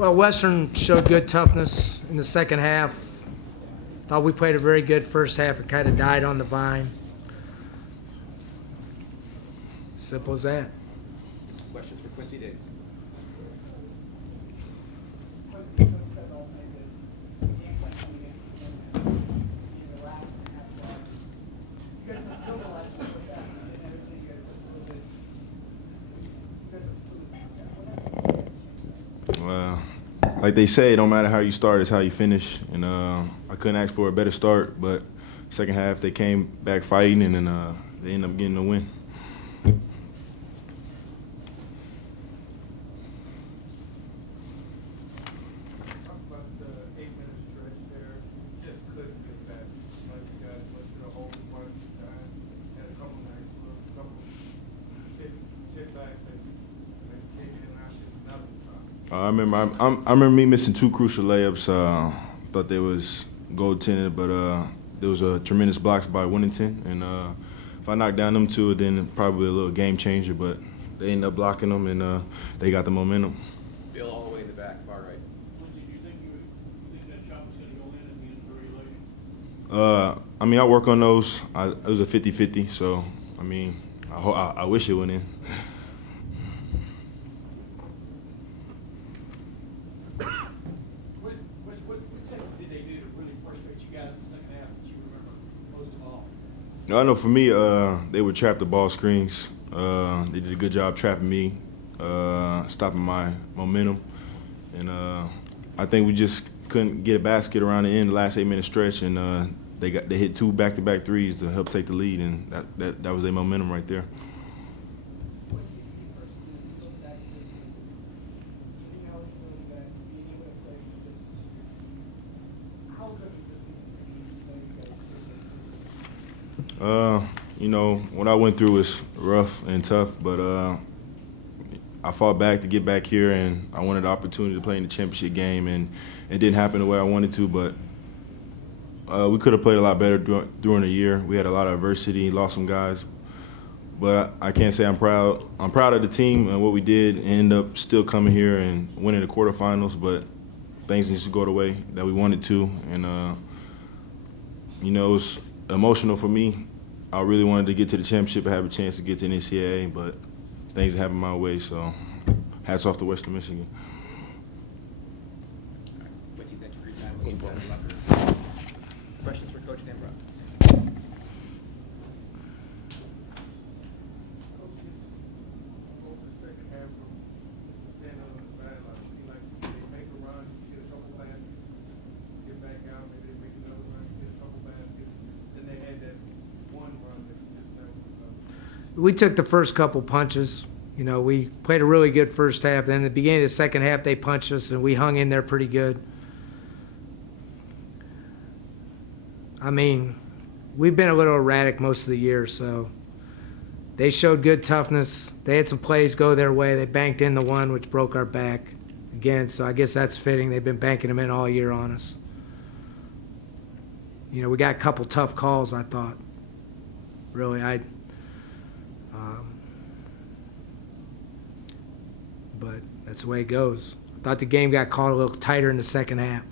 Well, Western showed good toughness in the second half. Thought we played a very good first half. It kind of died on the vine. Simple as that. Questions for Quincy Diggs? Like they say, it don't matter how you start, it's how you finish. And I couldn't ask for a better start, but second half they came back fighting, and then they ended up getting the win. I remember me missing 2 crucial layups. Thought they was goaltended, but there was a tremendous blocks by Winnington, and if I knocked down them 2, then probably a little game changer. But they ended up blocking them, and they got the momentum. Bill, all the way in the back, far right. Quincy, do you think that shot was going to go in at the end of the regulation? I mean, I work on those. It was a 50-50, so I mean, I wish it went in. I know for me, they would trap the ball screens. They did a good job trapping me, stopping my momentum. And I think we just couldn't get a basket around the end, the last 8-minute stretch, and they hit 2 back-to-back threes to help take the lead, and that was their momentum right there. You know, what I went through was rough and tough, but I fought back to get back here, and I wanted the opportunity to play in the championship game, and it didn't happen the way I wanted to, but we could have played a lot better during the year. We had a lot of adversity, lost some guys, but I can't say I'm proud. I'm proud of the team and what we did, and end up still coming here and winning the quarterfinals, but things didn't just go the way that we wanted to, and you know, it was emotional for me. I really wanted to get to the championship and have a chance to get to NCAA, but things happened my way, so hats off to Western Michigan. All right. Quincy, thank you for your time. Questions for Coach Denbrock? We took the first couple punches. You know, we played a really good first half. Then at the beginning of the second half, they punched us, and we hung in there pretty good. I mean, we've been a little erratic most of the year, so they showed good toughness. They had some plays go their way. They banked in the one, which broke our back again, so I guess that's fitting. They've been banking them in all year on us. You know, we got a couple tough calls, I thought. Really, but that's the way it goes. I thought the game got called a little tighter in the second half,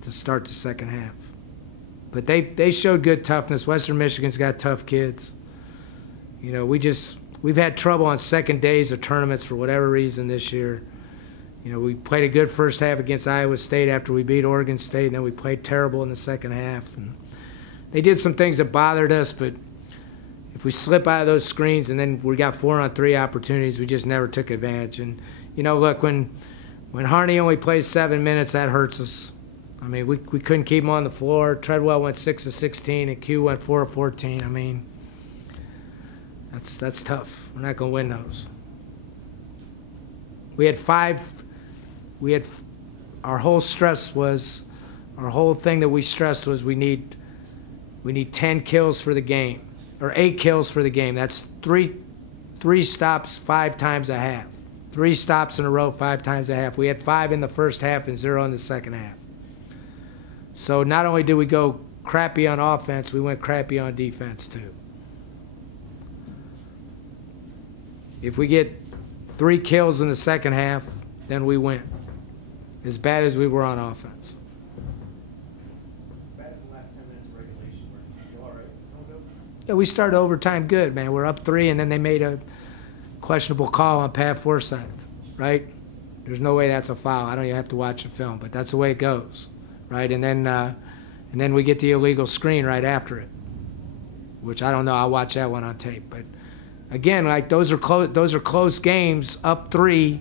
to start the second half. But they showed good toughness. Western Michigan's got tough kids. You know, we've had trouble on second days of tournaments for whatever reason this year. You know, we played a good first half against Iowa State after we beat Oregon State, and then we played terrible in the second half. And they did some things that bothered us, but if we slip out of those screens and then we got 4-on-3 opportunities, we just never took advantage. And, you know, look, when Harney only plays 7 minutes, that hurts us. I mean, we couldn't keep him on the floor. Treadwell went 6 of 16, and Q went 4 of 14. I mean, that's tough. We're not going to win those. Our whole thing that we stressed was we need 10 kills for the game, or 8 kills for the game. That's three stops 5 times a half. 3 stops in a row 5 times a half. We had 5 in the first half and 0 in the second half. So not only did we go crappy on offense, we went crappy on defense too. If we get 3 kills in the second half, then we win. As bad as we were on offense. Bad as the last 10 minutes of regulation. Were you all right? Yeah, we started overtime good, man. We're up 3, and then they made a questionable call on Pat Forsyth, right? There's no way that's a foul. I don't even have to watch the film, but that's the way it goes, right? And then we get the illegal screen right after it, which I don't know. I'll watch that one on tape. But again, like those are close games. Up 3.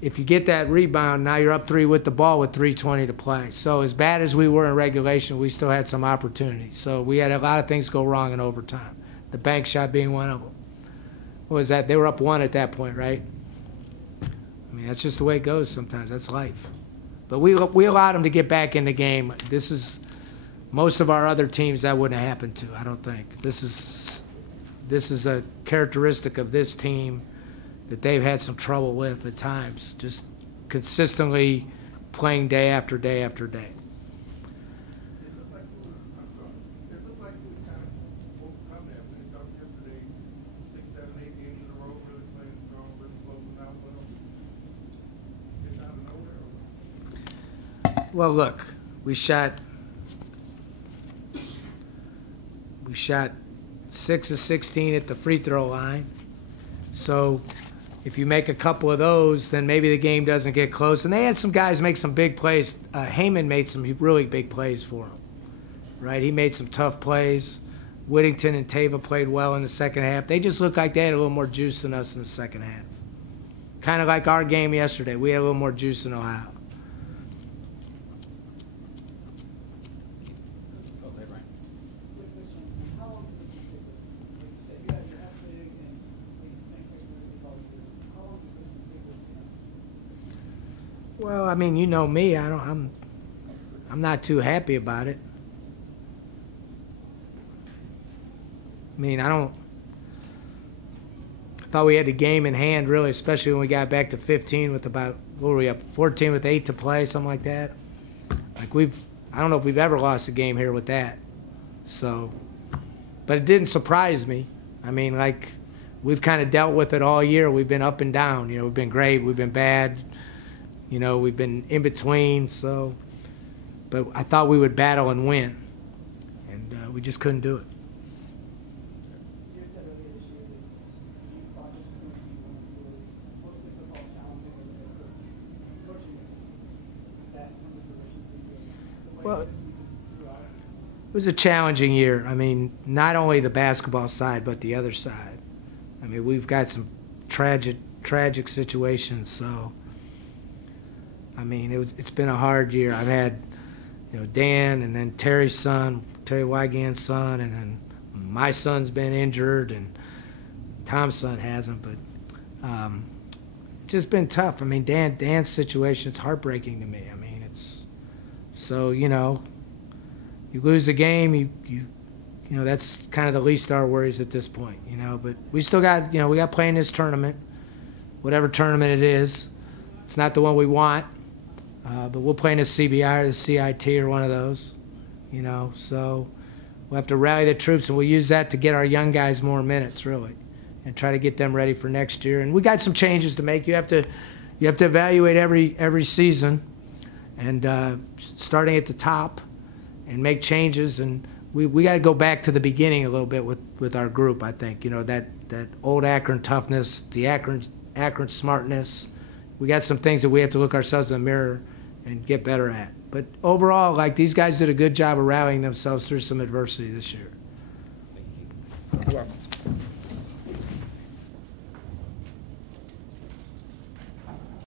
If you get that rebound, now you're up 3 with the ball with 3:20 to play. So as bad as we were in regulation, we still had some opportunities. So we had a lot of things go wrong in overtime. The bank shot being one of them. What was that? They were up 1 at that point, right? I mean, that's just the way it goes sometimes. That's life. But we allowed them to get back in the game. This is most of our other teams that wouldn't have happened to, I don't think. This is a characteristic of this team that they've had some trouble with at times, just consistently playing day after day after day. It looked like you were kind of overcome that. When it got yesterday, 6, 7, 8 games in a row, really playing strong, really closing out with them. It's out of nowhere. Well, look, we shot 6 of 16 at the free throw line. So if you make a couple of those, then maybe the game doesn't get close. And they had some guys make some big plays. Heyman made some really big plays for them, right? He made some tough plays. Whittington and Tava played well in the second half. They just looked like they had a little more juice than us in the second half. Kind of like our game yesterday. We had a little more juice than Ohio. Oh, hey, Brian. With this one, how long does this mistake work? Like you said, you guys are up big and make mistake all year. How long does this mistake work? Well, I mean, you know me. I'm not too happy about it. I mean, I thought we had the game in hand, really, especially when we got back to 15 with about, what were we up, 14 with 8 to play, something like that. Like I don't know if we've ever lost a game here with that. So, but it didn't surprise me. I mean, like, we've kind of dealt with it all year. We've been up and down. You know, we've been great, we've been bad. You know, we've been in between. So, but I thought we would battle and win, and we just couldn't do it. You had said earlier this year that you thought this was going to be one of your mostly football challenges as a head coach. Coaching that from the direction the way Well, this season throughout. It was a challenging year. I mean, not only the basketball side, but the other side. I mean, we've got some tragic situations. So, I mean, it's been a hard year. I've had, you know, Dan, and then Terry's son, Terry Wygand's son, and then my son's been injured, and Tom's son hasn't. But it's just been tough. I mean, Dan's situation, it's heartbreaking to me. I mean, it's so, you know, you lose a game, you know, that's kind of the least of our worries at this point, you know. But we still got, you know, we got playing this tournament, whatever tournament it is. It's not the one we want, but we'll play in the CBI or the CIT or one of those, you know. So we'll have to rally the troops, and we'll use that to get our young guys more minutes, really, and try to get them ready for next year. And we got some changes to make. You have to evaluate every season, and starting at the top, and make changes. And we got to go back to the beginning a little bit with our group. I think, you know, that old Akron toughness, the Akron smartness. We got some things that we have to look ourselves in the mirror and get better at. But overall, like, these guys did a good job of rallying themselves through some adversity this year. Thank you. You're welcome.